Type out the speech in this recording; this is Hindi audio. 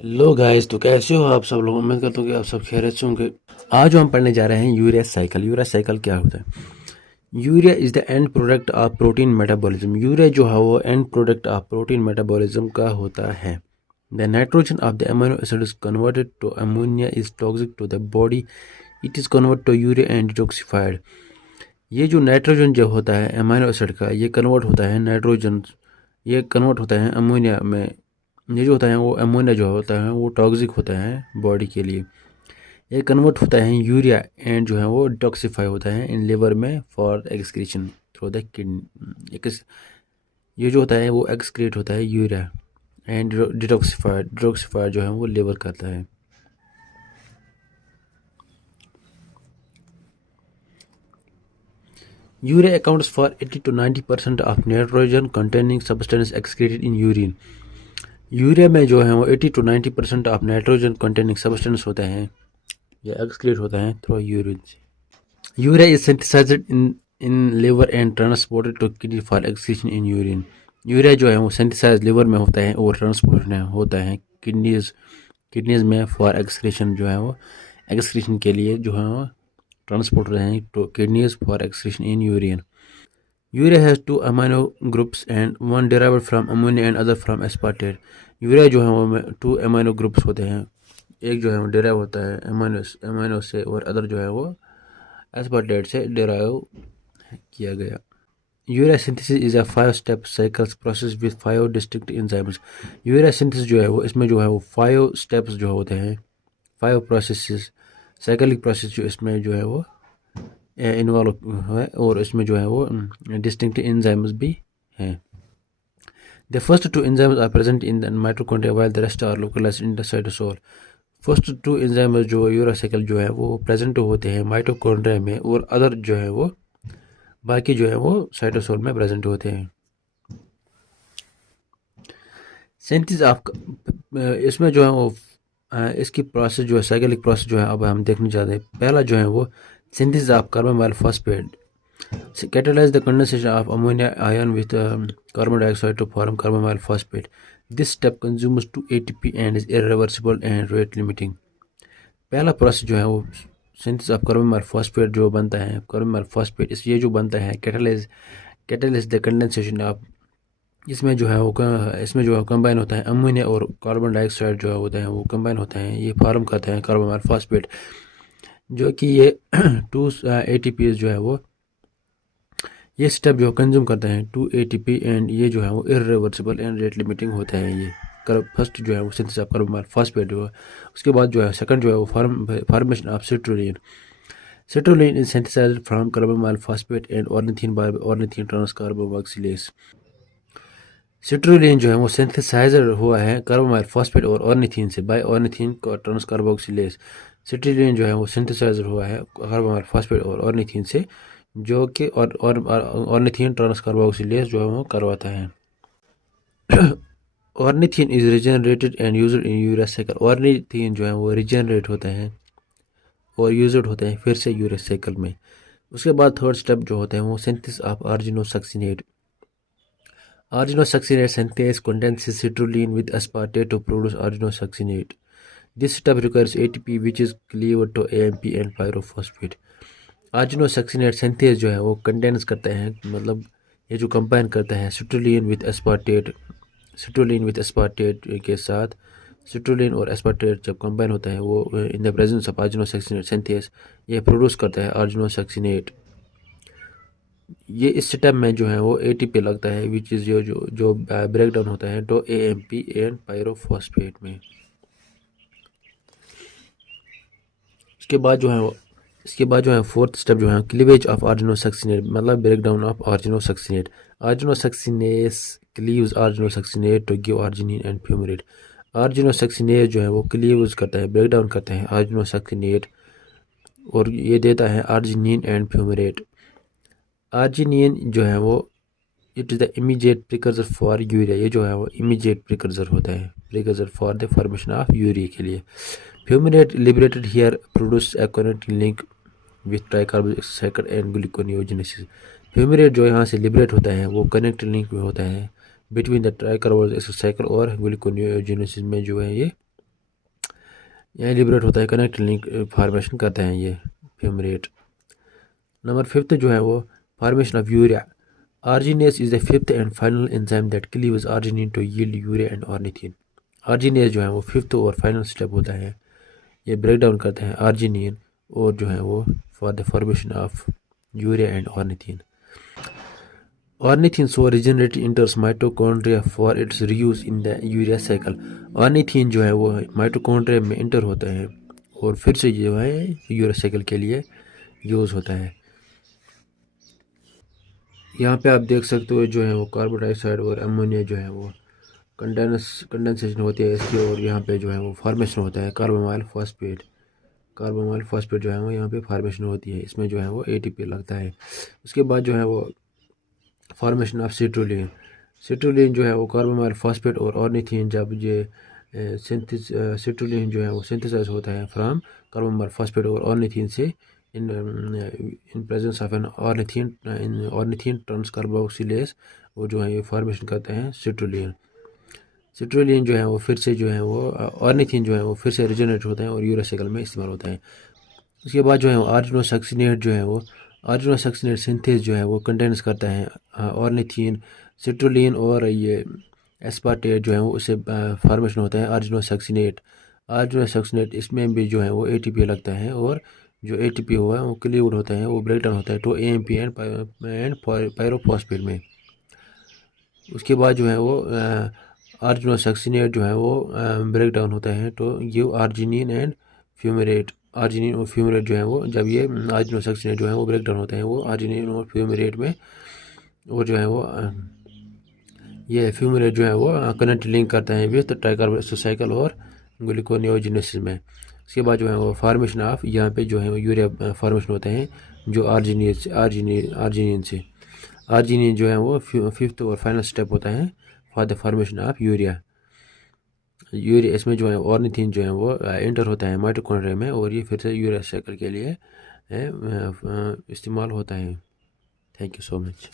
हेलो गाइस, तो कैसे हो आप सब लोग। उम्मीद करता हूँ कि आप सब खैरियत से होंगे। आज हम पढ़ने जा रहे हैं यूरिया साइकिल। यूरिया साइकिल क्या होता है? Urea is the end product of protein metabolism. Urea जो है वो end product of protein metabolism का होता है। The nitrogen of the amino acid is converted to ammonia is toxic to the body. It is convert to urea and detoxified. ये जो नाइट्रोजन जो होता है अमीनो एसिड का, ये कन्वर्ट होता है नाइट्रोजन, ये कन्वर्ट होता है अमोनिया में। ये जो होता है वो अमोनिया जो होता है वो टॉक्सिक होता है बॉडी के लिए। ये कन्वर्ट होता है यूरिया एंड जो है वो डिटॉक्सिफाई होता है इन लिवर में for excretion through the kidney. ये जो होता है वो एक्सक्रीट होता है यूरिया एंड डिटॉक्सिफायर जो है वो लिवर करता है। Urea accounts for 80 to 90% of nitrogen containing substance excreted in urine. Urea में जो है वो 80 to 90% of nitrogen containing substance होता है या एक्सक्रीट होता है थ्रू यूरिन से। Urea is synthesized in liver and transported to kidney for excretion in urine. Urea जो है वो सिंथेसाइज लिवर में होता है और ट्रांसपोर्ट होता है किडनीज में फॉर एक्सक्रीशन जो है वो एक्सक्रीशन के लिए जो है वो ट्रांसपोर्ट होते हैं to kidneys for excretion in urine. Urea has two amino groups and one derived from ammonia and other from aspartate. Urea जो है वो 2 अमाइनो ग्रुप्स होते हैं। एक जो है वो डिराइव होता है अमाइनो से और अदर जो है वो एस्पार्टेट से डिराइव किया गया। Urea synthesis is a 5 step cycles process with 5 distinct enzymes. Urea synthesis जो है वो इसमें जो है वो 5 स्टेप्स जो होते हैं, 5 प्रोसेसेस साइकिलिक प्रोसेस जो इसमें जो है वो इन्वॉल्व है और इसमें जो है वो डिस्टिंक्ट एंजाइम्स भी हैं। The first two enzymes are present in the mitochondria while the rest are localized in the cytosol. First two enzyme जो यूरिया साइकिल जो है वो प्रेजेंट होते हैं माइटोकॉन्ड्रिया में और अदर जो है वो बाकी जो है वो साइटोसोल में प्रेजेंट होते हैं। सिंथेसिस ऑफ इसमें जो है वो इसकी प्रोसेस जो है साइकिलिक प्रोसेस जो है अब हम देखने जाते हैं। पहला जो है वो synthesis of carbon phosphate catalyze the condensation of ammonia ion with carbon dioxide to form carbonyl phosphate. This step consumes 2 ATP and is irreversible and rate limiting. पहला प्रोसेस जो है वो सिंथेसिस ऑफ कार्बोनिल फॉस्फेट जो बनता है कार्बोनिल फॉस्फेट इस ये जो बनता है कैटलाइज द कंडेंसेशन ऑफ इसमें जो है वो इसमें जो है कंबाइन होता है अमोनिया और कार्बन डाइऑक्साइड जो होता है वो कंबाइन होता है, ये फॉर्म करता है कार्बोनिल फॉस्फेट जो कि ये 2 ATP जो है वो ये स्टेप जो कंज्यूम करते हैं 2 ATP एंड ये जो है वो इर्रिवर्सिबल एंड रेट लिमिटिंग होता है। ये फर्स्ट जो है वो सिंथेसिस ऑफ कार्बोनिल फॉस्फेट जो है, उसके बाद जो है सेकंड जो है वो formation of citrulline. Citrulline is synthesized from carbonyl phosphate and ornithine by ornithine transcarboxylase. Citrulline जो है वो सिंथेसाइजर हुआ है कार्बोनिल फॉस्फेट और ऑर्निथीन से बाय ऑर्निथीन ट्रांसकार्बोक्सिलेज। सिट्रोलिन जो है वो सिंथेसाइजर हुआ है कार्बोनिल फॉस्फेट और ऑर्निथीन से जो कि ऑर्निथीन ट्रांसकार्बोक्सिलेज जो है वो करवाता है। Ornithine is regenerated and used in urea cycle. Ornithine जो है वो रिजेनरेट होता है और यूज्ड होते हैं फिर से यूरिया साइकिल में। उसके बाद थर्ड स्टेप जो होता है वो synthesis of arginosuccinate. Arginosuccinate synthase condenses citrulline with aspartate to produce arginosuccinate. This step requires ATP which is cleaved to AMP and pyrophosphate. Arginosuccinate synthase जो है वो कंडेंस करता है, मतलब ये जो कंबाइन करता है सिट्रुलिन विथ एस्पार्टेट के साथ। सिट्रुलिन और एस्पार्टेट जब कंबाइन होता है वो in the presence of arginosuccinate synthase ये प्रोड्यूस करता है आर्जिनोसक्सिनेट। ये इस स्टेप में जो है वो ATP लगता है विच इज़ जो ब्रेक डाउन होता है तो AMP एंड पायरोफॉस्फेट में। इसके बाद जो है फोर्थ स्टेप जो है क्लीवेज ऑफ आर्जिनोसक्सिनेट, मतलब break down of arginosuccinate. Arginosuccinase cleaves arginosuccinate to give arginine and fumarate. Arginosuccinase जो है वो क्लीव्स करता है, ब्रेक डाउन करता है आर्जिनोसक्सिनेट और ये देता है आर्जिनिन एंड फ्यूमेरेट। आर्जिनिन जो है वो it is the immediate precursor for urea. ये जो है वो इमीडिएट प्रिकर्सर होता है, precursor for the formation of urea के लिए। Fumarate liberated here produce a connecting link with tricarboxylase and gluconeogenesis. Fumarate जो यहाँ से लिबरेट होता है वो कनेक्टिंग लिंक में होता है बिटवीन द ट्राइकार्बोक्सिलेज और ग्लूकोनियोजेनेसिस में जो है ये यह लिबरेट होता है, कनेक्ट लिंक फॉर्मेशन करते हैं ये फ्यूमरेट। नंबर 5 जो है वो formation of urea. Arginase is the 5th and final enzyme that cleaves arginine to yield urea and ornithine. Arginase जो है वो 5th और फाइनल स्टेप होता है, ये ब्रेक डाउन करते हैं आर्जिनिन और जो है वो for the formation of urea and ornithine. Ornithine so regenerate enters mitochondria for its reuse in the urea cycle। Ornithine जो है वो माइटोकॉन्ड्रिया में इंटर होता है और फिर से जो है यूरिया साइकिल के लिए यूज़ होता है। यहाँ पे आप देख सकते हो जो है वो कार्बन डाइऑक्साइड और अमोनिया जो है वो कंडेंसेशन होती है इसकी, और यहाँ पे जो है वो फॉर्मेशन होता है कार्बोमाइल फॉस्फेट। कार्बोमाइल फॉस्फेट जो है वो यहाँ पे फॉर्मेशन होती है, इसमें जो है वो ATP लगता है। उसके बाद जो है वो फॉर्मेशन ऑफ सिट्रुलिन। सिट्रुलिन जो है वो कार्बोमाइल फॉस्फेट और ऑर्निथिन जब ये सिट्रुलिन जो है वो सिंथेसाइज होता है फ्रॉम कार्बोमाइल फॉस्फेट और ऑर्निथिन से in presence of an ornithine trans carboxylase, वो जो है ये फॉर्मेशन करते हैं सिट्रुलिन। सिट्रुलिन जो है वो फिर से जो है वो ऑर्निथिन जो है वो फिर से रिजनरेट होता है और यूरिया साइकिल में इस्तेमाल होता है। उसके बाद जो है आर्जिनोसक्सिनेट जो है वो आर्जिनोसक्सिनेट सिंथेस जो है वो कंटेन्स करता है ऑर्निथिन, सिट्रुलिन और ये एस्पार्टेट जो है वो उससे फॉर्मेशन होता है आर्जिनोसक्सिनेट। आर्जिनोसक्सिनेट इसमें भी जो है वो ATP लगता है और जो ATP हुआ है वो क्लीव्ड होता है, वो ब्रेक डाउन होता है तो AMP एंड पायरोफॉस्फेट में। उसके बाद जो है वो आर्जिनोसक्सिनेट जो है वो ब्रेक डाउन होता है तो ये आर्जिनिन एंड फ्यूमेरेट। आर्जिनिन और फ्यूमेरेट जो है वो जब ये आर्जिनोसक्सिनेट जो है वो ब्रेक डाउन होता है वो आर्जिनिन और फ्यूमेरेट में, और जो है वो ये फ्यूमेरेट जो है वो कनेक्ट लिंक करता है विथ ट्राइकार्बोसाइकिल और ग्लूकोनियोजेनेसिस में। उसके बाद जो है वो फॉर्मेशन ऑफ यहाँ पे जो है वो यूरिया फॉर्मेशन होते हैं जो आर्जिनिन से। आर्जिनिन जो है वो 5th और फाइनल स्टेप होता है for the formation of urea. इसमें जो है ऑर्निथिन जो है वो एंटर होता है माइटोकॉन्ड्रिया में और ये फिर से यूरिया साइकिल के लिए इस्तेमाल होता है। Thank you so much.